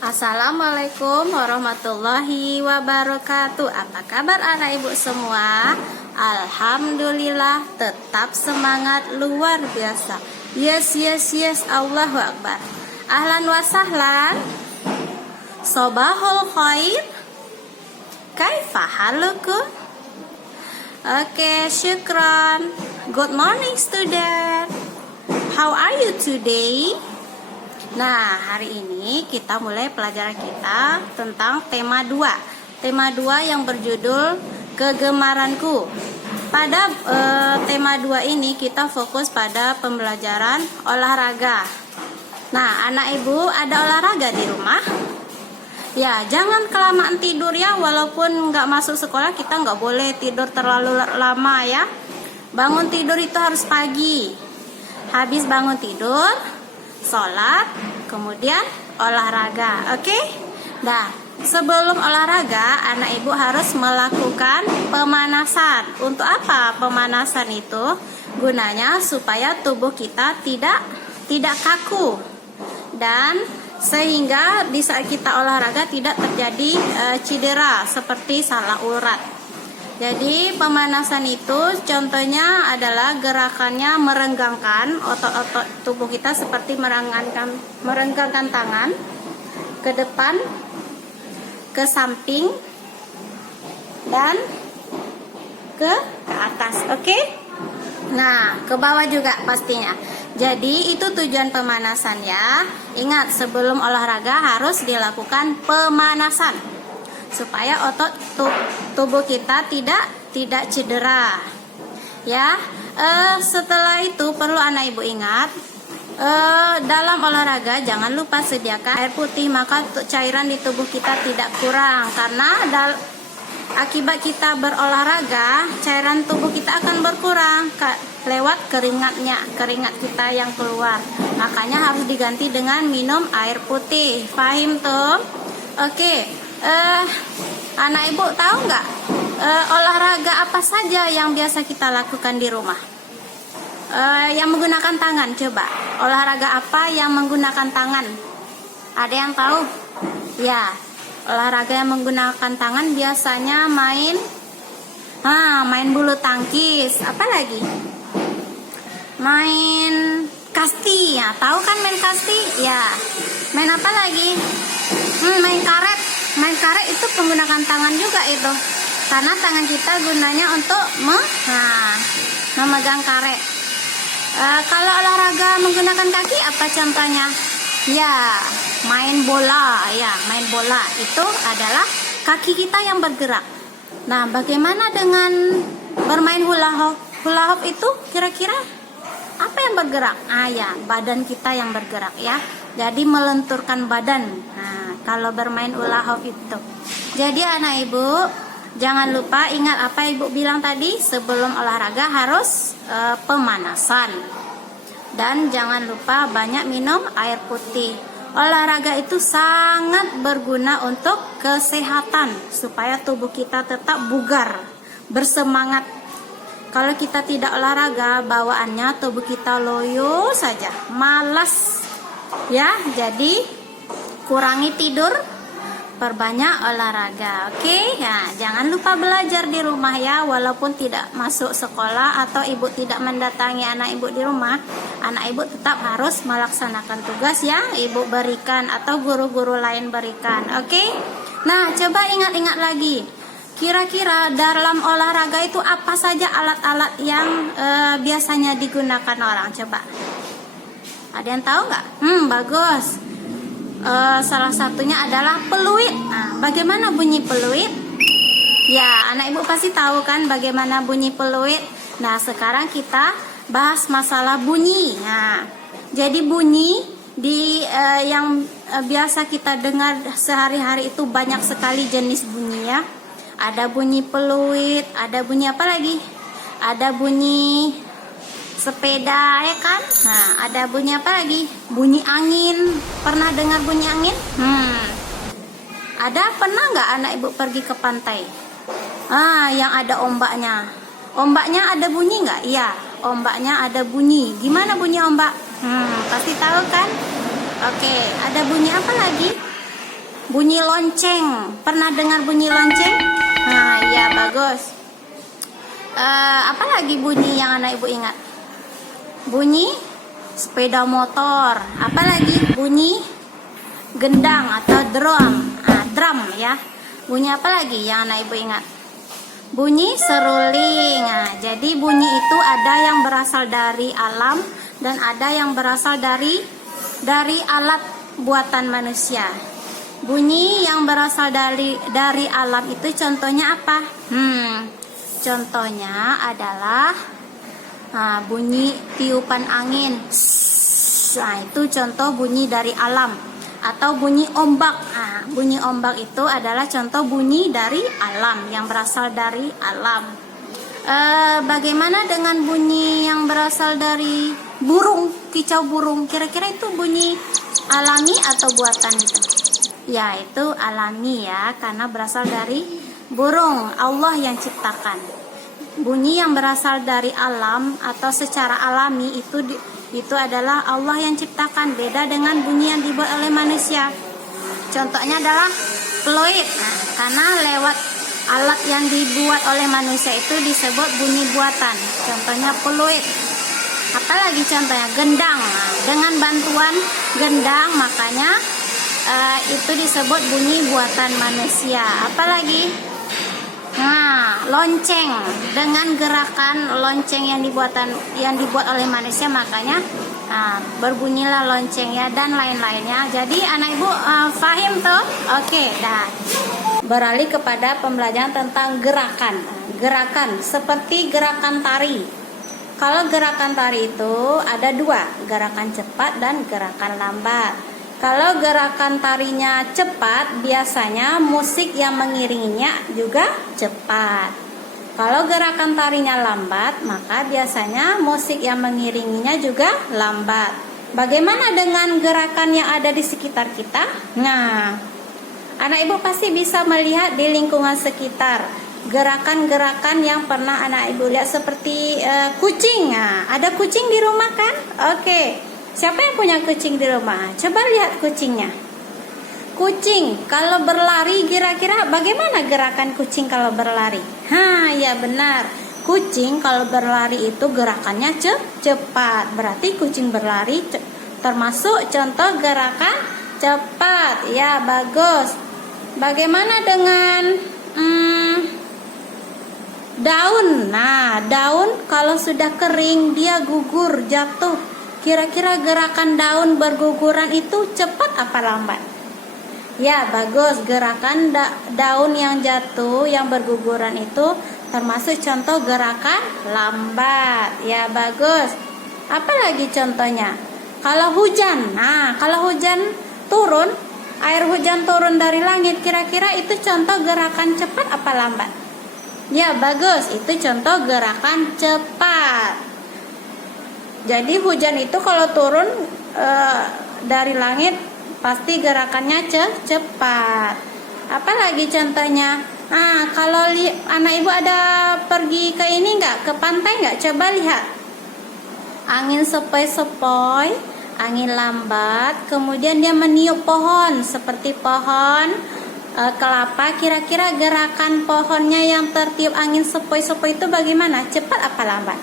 Assalamualaikum warahmatullahi wabarakatuh. Apa kabar anak ibu semua? Alhamdulillah, tetap semangat luar biasa. Yes, Allahu Akbar. Ahlan wa sahlan. Sobahul khair. Kaifa halukum? Oke, syukran. Good morning student. How are you today? Nah, hari ini kita mulai pelajaran kita tentang tema 2. Tema 2 yang berjudul Kegemaranku. Pada tema 2 ini kita fokus pada pembelajaran olahraga. Nah, anak ibu ada olahraga di rumah? Ya, jangan kelamaan tidur ya. Walaupun nggak masuk sekolah, kita nggak boleh tidur terlalu lama ya. Bangun tidur itu harus pagi. Habis bangun tidur, sholat, kemudian olahraga. Oke? Nah, sebelum olahraga, anak ibu harus melakukan pemanasan. Untuk apa pemanasan itu? Gunanya supaya tubuh kita tidak kaku, dan sehingga di saat kita olahraga tidak terjadi cedera seperti salah urat. Jadi pemanasan itu contohnya adalah gerakannya merenggangkan otot-otot tubuh kita seperti merenggangkan tangan ke depan, ke samping, dan ke atas. Oke? Nah, ke bawah juga pastinya. Jadi itu tujuan pemanasan ya. Ingat, sebelum olahraga harus dilakukan pemanasan supaya otot tubuh kita tidak cedera. Ya, setelah itu perlu anak ibu ingat, dalam olahraga jangan lupa sediakan air putih, maka cairan di tubuh kita tidak kurang. Karena akibat kita berolahraga, cairan tubuh kita akan berkurang lewat keringat kita yang keluar. Makanya harus diganti dengan minum air putih. Fahim tuh? Oke. Anak ibu tahu nggak olahraga apa saja yang biasa kita lakukan di rumah? Yang menggunakan tangan, coba. Olahraga apa yang menggunakan tangan? Ada yang tahu? Ya, olahraga yang menggunakan tangan biasanya main bulu tangkis. Apa lagi? Main kasti. Ya, tahu kan main kasti? Ya. Main apa lagi? Main karet. Main karet itu menggunakan tangan juga itu. Karena tangan kita gunanya untuk memegang karet. Kalau olahraga menggunakan kaki apa contohnya? Ya, main bola. Ya, main bola itu adalah kaki kita yang bergerak. Nah, bagaimana dengan bermain hula hoop? Hula hoop itu kira-kira apa yang bergerak? Ya, badan kita yang bergerak ya. Jadi melenturkan badan. Nah, kalau bermain hula hoop itu. Jadi anak ibu, jangan lupa ingat apa ibu bilang tadi, sebelum olahraga harus pemanasan. Dan jangan lupa banyak minum air putih. Olahraga itu sangat berguna untuk kesehatan, supaya tubuh kita tetap bugar, bersemangat. Kalau kita tidak olahraga, bawaannya tubuh kita loyo saja, malas. Ya, jadi kurangi tidur, perbanyak olahraga. Oke? Ya, jangan lupa belajar di rumah ya, walaupun tidak masuk sekolah atau ibu tidak mendatangi anak ibu di rumah, anak ibu tetap harus melaksanakan tugas yang ibu berikan atau guru-guru lain berikan. Oke? Nah, coba ingat-ingat lagi. Kira-kira dalam olahraga itu apa saja alat-alat yang biasanya digunakan orang? Coba. Ada yang tahu nggak? Bagus. Salah satunya adalah peluit. Nah, bagaimana bunyi peluit? Ya, anak ibu pasti tahu kan bagaimana bunyi peluit. Nah, sekarang kita bahas masalah bunyi. Nah, jadi bunyi yang biasa kita dengar sehari-hari itu banyak sekali jenis bunyi ya. Ada bunyi peluit, ada bunyi apa lagi? Ada bunyi sepeda ya kan? Nah, ada bunyi apa lagi? Bunyi angin. Pernah dengar bunyi angin? Pernah nggak anak ibu pergi ke pantai? Yang ada ombaknya. Ombaknya ada bunyi nggak? Iya, ombaknya ada bunyi. Gimana bunyi ombak? Pasti tahu kan? Oke, ada bunyi apa lagi? Bunyi lonceng. Pernah dengar bunyi lonceng? Nah, ya bagus. Apa lagi bunyi yang anak ibu ingat? Bunyi sepeda motor. Apa lagi? Bunyi gendang atau drum. Drum ya. Bunyi apa lagi yang anak ibu ingat? Bunyi seruling. Jadi bunyi itu ada yang berasal dari alam dan ada yang berasal dari alat buatan manusia. Bunyi yang berasal dari alam itu contohnya apa? Contohnya adalah bunyi tiupan angin. Nah, itu contoh bunyi dari alam. Atau bunyi ombak. Bunyi ombak itu adalah contoh bunyi dari alam, yang berasal dari alam. Bagaimana dengan bunyi yang berasal dari burung, kicau burung? Kira-kira itu bunyi alami atau buatan itu? Ya, itu alami ya, karena berasal dari burung, Allah yang ciptakan. Bunyi yang berasal dari alam atau secara alami itu adalah Allah yang ciptakan, beda dengan bunyi yang dibuat oleh manusia. Contohnya adalah peluit. Karena lewat alat yang dibuat oleh manusia itu disebut bunyi buatan. Contohnya peluit. Apalagi contohnya gendang. Dengan bantuan gendang makanya itu disebut bunyi buatan manusia. Apalagi? Lonceng. Dengan gerakan lonceng yang dibuat oleh manusia, makanya berbunyilah lonceng ya, dan lain-lainnya. Jadi anak ibu paham tuh? Oke, dah. Beralih kepada pembelajaran tentang gerakan. Gerakan seperti gerakan tari. Kalau gerakan tari itu ada dua, gerakan cepat dan gerakan lambat. Kalau gerakan tarinya cepat, biasanya musik yang mengiringinya juga cepat. Kalau gerakan tarinya lambat, maka biasanya musik yang mengiringinya juga lambat. Bagaimana dengan gerakan yang ada di sekitar kita? Nah, anak ibu pasti bisa melihat di lingkungan sekitar gerakan-gerakan yang pernah anak ibu lihat, seperti kucing. Ada kucing di rumah kan? Oke. Siapa yang punya kucing di rumah? Coba lihat kucingnya. Kucing kalau berlari, kira-kira bagaimana gerakan kucing kalau berlari? Ya benar. Kucing kalau berlari itu gerakannya cepat. Berarti kucing berlari termasuk contoh gerakan cepat. Ya, bagus. Bagaimana dengan daun? Nah, daun kalau sudah kering dia gugur, jatuh. Kira-kira gerakan daun berguguran itu cepat apa lambat? Ya, bagus. Gerakan daun yang jatuh, yang berguguran itu termasuk contoh gerakan lambat. Ya, bagus. Apalagi contohnya? Kalau hujan. Nah, kalau hujan turun, air hujan turun dari langit, kira-kira itu contoh gerakan cepat apa lambat? Ya, bagus. Itu contoh gerakan cepat. Jadi hujan itu kalau turun dari langit pasti gerakannya cepat. Apalagi contohnya? Kalau anak ibu ada pergi ke ini nggak? Ke pantai nggak? Coba lihat. Angin sepoi-sepoi, angin lambat, kemudian dia meniup pohon seperti pohon kelapa. Kira-kira gerakan pohonnya yang tertiup angin sepoi-sepoi itu bagaimana? Cepat apa lambat?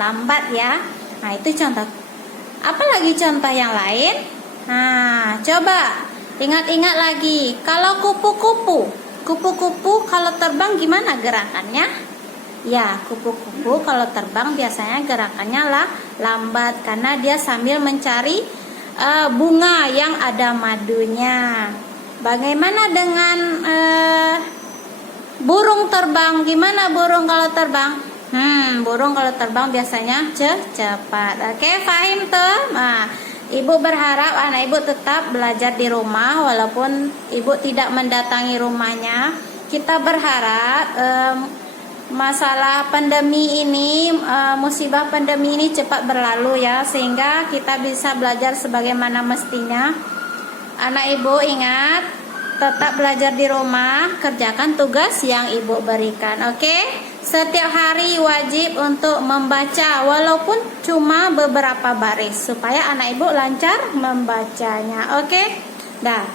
Lambat ya. Itu contoh. Apalagi contoh yang lain? Coba ingat-ingat lagi. Kalau kupu-kupu kalau terbang gimana gerakannya? Ya, kupu-kupu kalau terbang biasanya gerakannya lambat, karena dia sambil mencari bunga yang ada madunya. Bagaimana dengan burung terbang? Gimana burung kalau terbang? Burung kalau terbang biasanya cepat. Oke, paham tuh? Ibu berharap anak ibu tetap belajar di rumah walaupun ibu tidak mendatangi rumahnya. Kita berharap masalah pandemi ini, musibah pandemi ini cepat berlalu ya, sehingga kita bisa belajar sebagaimana mestinya. Anak ibu ingat, tetap belajar di rumah, kerjakan tugas yang ibu berikan. Oke? Setiap hari wajib untuk membaca walaupun cuma beberapa baris supaya anak ibu lancar membacanya. Oke? Nah,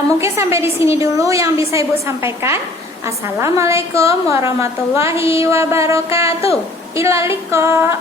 mungkin sampai di sini dulu yang bisa Ibu sampaikan. Assalamualaikum warahmatullahi wabarakatuh. Ila liqa.